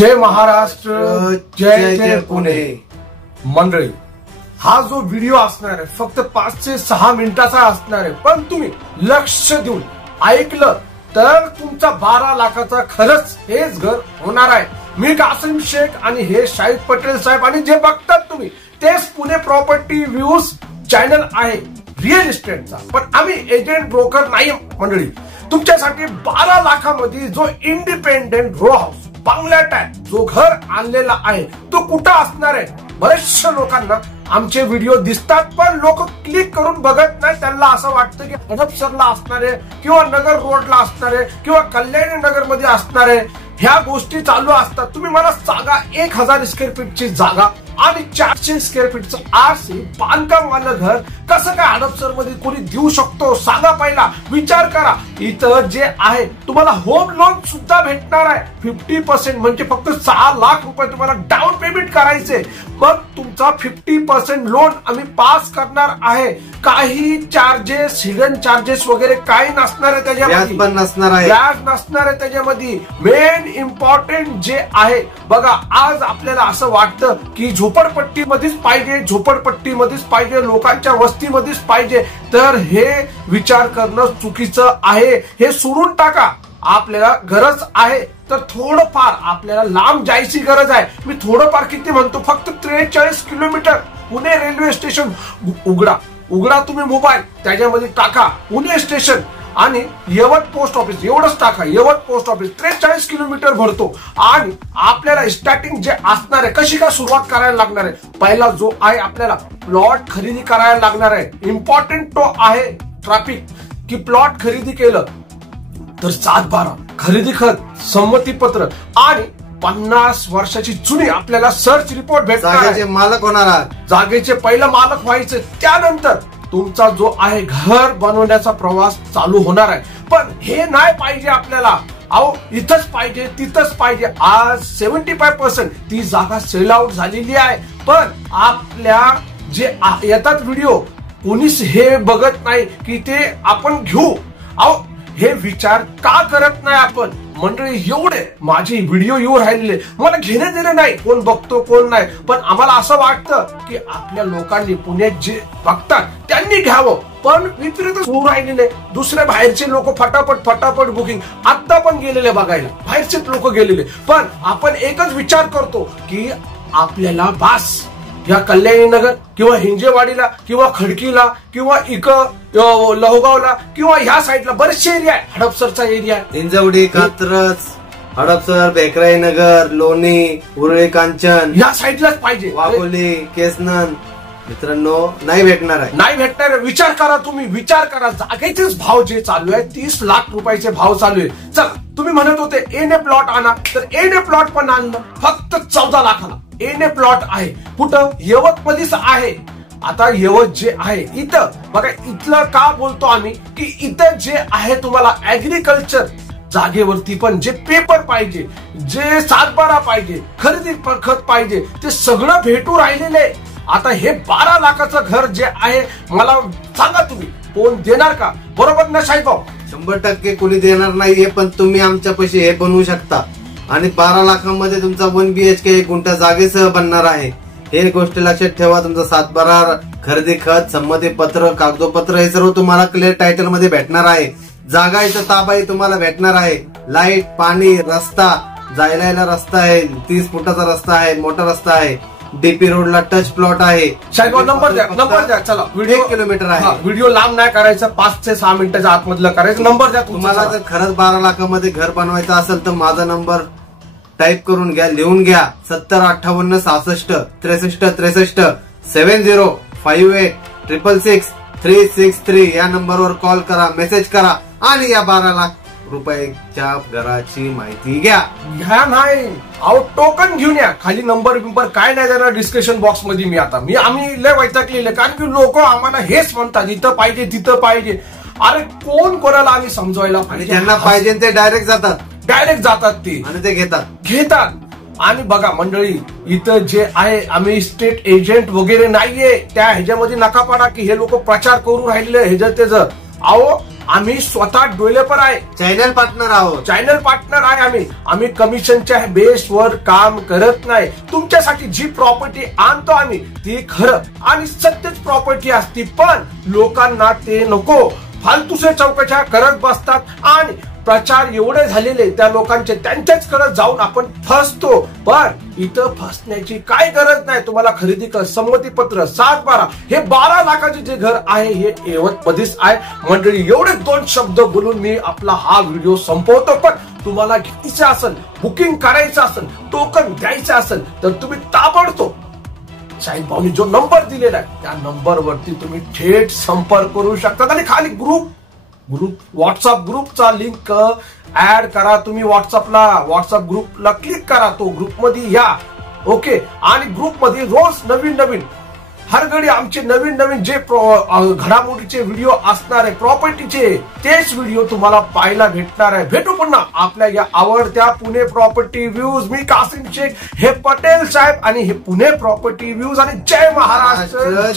जय महाराष्ट्र, जय जय पुणे. मंडळी, हा जो व्हिडिओ असणार आहे फक्त 5 ते 6 मिनिटाचा असणार आहे, पण तुम्ही लक्ष देऊन ऐकलं तर तुमचा 12 लाखाचा खरंच हेच घर होणार आहे. मी कासिम शेख आणि हे शाहिद पटेल साहेब, आणि जे बघतात तुम्ही तेच पुणे प्रॉपर्टी व्ह्यूज चॅनल आहे रिअल इस्टेटचा. पण आम्ही एजंट ब्रोकर नाही मंडळी. तुमच्यासाठी 12 लाखामध्ये जो इंडिपेंडेंट रो हाऊस बंगला टाइप जो घर आणलेला आहे तो कुठं असणार आहे. बरेचशा लोकांना आमचे व्हिडिओ दिसतात, पण लोक क्लिक करून बघत नाही. त्यांना असं वाटतं की हडपसरला असणार आहे किंवा नगर रोडला असणार आहे किंवा कल्याणी नगर मध्ये असणार आहे. ह्या गोष्टी चालू असतात. तुम्ही मला जागा 1000 स्क्वेअर फीटची जागा आणि 400 स्क्वेअर फीटचं आरसी बांधकाम वालं घर कसं काय हडपसर मध्ये कोणी देऊ शकतो सांगा. पहिला विचार करा. इथं जे आहे तुम्हाला होम लोन सुद्धा भेटणार आहे 50%, म्हणजे फक्त 6 लाख रुपये तुम्हाला डाऊन पेमेंट करायचे. मग तुमचा 50% लोन आम्ही पास करणार आहे. काही चार्जेस, हिडन चार्जेस वगैरे काही नसणार आहे त्याच्यामध्ये, पण नसणार आहे, व्याज नसणार आहे त्याच्यामध्ये. मेन इम्पॉर्टंट जे आहे बघा, आज आपल्याला असं वाटतं की झोपडपट्टीमध्येच पाहिजे, झोपडपट्टीमध्येच पाहिजे, लोकांच्या वस्तीमध्येच पाहिजे. तर हे विचार करणं चुकीचं आहे. हे सोडून टाका. आपल्याला गरज आहे तर थोडंफार आपल्याला लांब जायची गरज आहे. मी थोडंफार किती म्हणतो, फक्त 43 किलोमीटर पुणे रेल्वे स्टेशन. उघडा तुम्ही मोबाईल, त्याच्यामध्ये टाका पुणे स्टेशन आणि यवत पोस्ट ऑफिस, एवढंच टाका. यवत पोस्ट ऑफिस 43 किलोमीटर भरतो. आणि आपल्याला स्टार्टिंग जे असणार आहे, कशी काय सुरुवात करायला लागणार आहे. पहिला जो आहे आपल्याला प्लॉट खरेदी करायला लागणार आहे. इम्पॉर्टंट तो आहे ट्रॅफिक की प्लॉट खरेदी केलं तर 7/12 खरेदी खत, संमती पत्र आणि 50 वर्षाची जुनी आपल्याला सर्च रिपोर्ट भेटणार. जागेचे मालक होणार, जागेचे पहिलं मालक व्हायचे. त्यानंतर तुमचा जो आहे घर बनवण्याचा प्रवास चालू होणार आहे. पण हे नाही पाहिजे आपल्याला. अहो इथंच पाहिजे, तिथंच पाहिजे. आज 75% ती जागा सेल आउट झालेली आहे. पण आपल्या जे येतात व्हिडिओ, कोणीच हे बघत नाही की ते आपण घेऊ. अहो हे विचार का करत नाही आपण मंडळी. एवढे माझे व्हिडिओ येऊ राहिलेले, मला घेणे देणे नाही कोण बघतो कोण नाही. पण आम्हाला असं वाटतं की आपल्या लोकांनी पुण्यात जे बघतात त्यांनी घ्यावं. पण विपरीतच होऊ राहिलेले. दुसरे बाहेरचे लोक फटाफट बुकिंग, आता पण गेलेले बघायला, बाहेरचेच लोक गेलेले. पण आपण एकच विचार करतो की आपल्याला बास या कल्याणी नगर किंवा हिंजेवाडीला किंवा खडकीला किंवा लहोगावला किंवा ह्या साईडला बरेचसे एरिया आहे. हडपसरचा एरिया आहे, हिंजवडी, कात्रज, हडपसर, बेकराई नगर, लोणी, उरळी, कांचन, या साईडलाच पाहिजे. वाघोली, केसनन मित्रांनो नाही भेटणार आहे, नाही भेटणार आहे. विचार करा, तुम्ही विचार करा. जागेचेच भाव जे चालू आहे 30 लाख रुपयाचे भाव चालू आहे. चला तुम्ही म्हणत होते एने प्लॉट आणा, तर एने प्लॉट पण आणलं फक्त 14 लाखाला. एने प्लॉट आहे कुठं? यवत मध्येच आहे. आता यवत जे आहे इथं बघा, इथलं का बोलतो आम्ही की इथं जे आहे तुम्हाला ऍग्रिकल्चर जागेवरती पण जे पेपर पाहिजे, जे 7/12 पाहिजे, खरेदी खत पाहिजे, ते सगळं भेटू राहिलेलं आहे. आता हे 12 लाखाचं घर जे आहे, मला सांगा तुम्ही कोण देणार का? बरोबर ना शाहिद भाऊ? 100% कोणी देणार नाहीये. पण तुम्ही आमच्या पैसे हे बनवू शकता. आणि 12 लाखांमध्ये तुमचा 1 BHK 1 गुंठा जागेसह बनणार आहे. हे गोष्ट लक्षात ठेवा. तुमचा 7/12 खरेदी खत, संमती पत्र, कागदोपत्र हे सर्व तुम्हाला क्लिअर टायटल मध्ये भेटणार आहे. जागा इथं ताबाई तुम्हाला भेटणार आहे. लाईट, पाणी, रस्ता, जायला रस्ता आहे, 30 फुटाचा रस्ता आहे, मोठा रस्ता आहे. डीपी रोडला टच प्लॉट आहे. शाहिद नंबर द्या. चला, व्हिडिओ 1 किलोमीटर आहे. व्हिडिओ लांब नाही करायचा, 5 ते 6 मिनिटाच्या आतमधलं करायचं. नंबर द्या. तुम्हाला जर खरंच 12 लाखामध्ये घर बनवायचं असेल तर माझा नंबर टाईप करून घ्या, लिहून घ्या. 70 58 66 63 63 7058 666 363 या नंबरवर कॉल करा, मेसेज करा आणि या 12 लाख रुपयाच्या घराची माहिती घ्या. नाही, अहो टोकन घेऊन या. खाली नंबर काय नाही देणार डिस्क्रिप्शन बॉक्स मध्ये. आम्ही लय वैतागलेले, कारण की लोक आम्हाला हेच म्हणतात इथं पाहिजे तिथं पाहिजे. अरे कोण कोणाला आम्ही समजवायला पाहिजे? ज्यांना पाहिजे ते डायरेक्ट जातात ते आणि ते घेतात. आणि बघा मंडळी, इथं जे आहे आम्ही स्टेट एजंट वगैरे नाहीये. त्या ह्याच्यामध्ये नका पडा की हे लोक प्रचार करू राहिले ह्याचं त्याचं. अहो आम्ही स्वतः डेव्हलपर आहे, चॅनल पार्टनर आहोत, चॅनल पार्टनर आहे आम्ही कमिशनच्या बेसवर काम करत नाही. तुमच्यासाठी जी प्रॉपर्टी आणतो आम्ही ती खरं आणि सत्यच प्रॉपर्टी असती, पण लोकांना ते नको. फालतूचे चौकशा करत बसतात आणि प्रचार एवढे झालेले त्या लोकांचे त्यांच्याच कडे जाऊन आपण फसतो. पण इथं फसण्याची काय गरज नाही. तुम्हाला खरेदी कर, संमतीपत्र 7-12 हे 12 लाखाचे जे घर आहे हे यवत मध्येच आहे. मंडळी एवढे 2 शब्द बोलून मी आपला हा व्हिडिओ संपवतो. पण तुम्हाला घ्यायचं असेल, बुकिंग करायचं असेल, टोकन द्यायचं असेल तर तुम्ही ताबडतोब शाहीद भाऊनी जो नंबर दिलेला आहे त्या नंबरवरती तुम्ही थेट संपर्क करू शकता. आणि खाली ग्रुप व्हॉट्सअप ग्रुपचा लिंक ऍड करा. तुम्ही व्हॉट्सअप ग्रुपला क्लिक करा, तो ग्रुपमध्ये या. ओके. आणि ग्रुपमध्ये रोज नवीन हर घडी आमचे नवीन जे घडामोडीचे व्हिडिओ असणार आहे प्रॉपर्टीचे तेच व्हिडिओ तुम्हाला पाहायला भेटणार आहे. भेटू पुन्हा आपल्या या आवडत्या पुणे प्रॉपर्टी व्ह्यूज. मी कासिम शेख, हे पटेल साहेब आणि हे पुणे प्रॉपर्टी व्ह्यूज आणि जय महाराष्ट्र.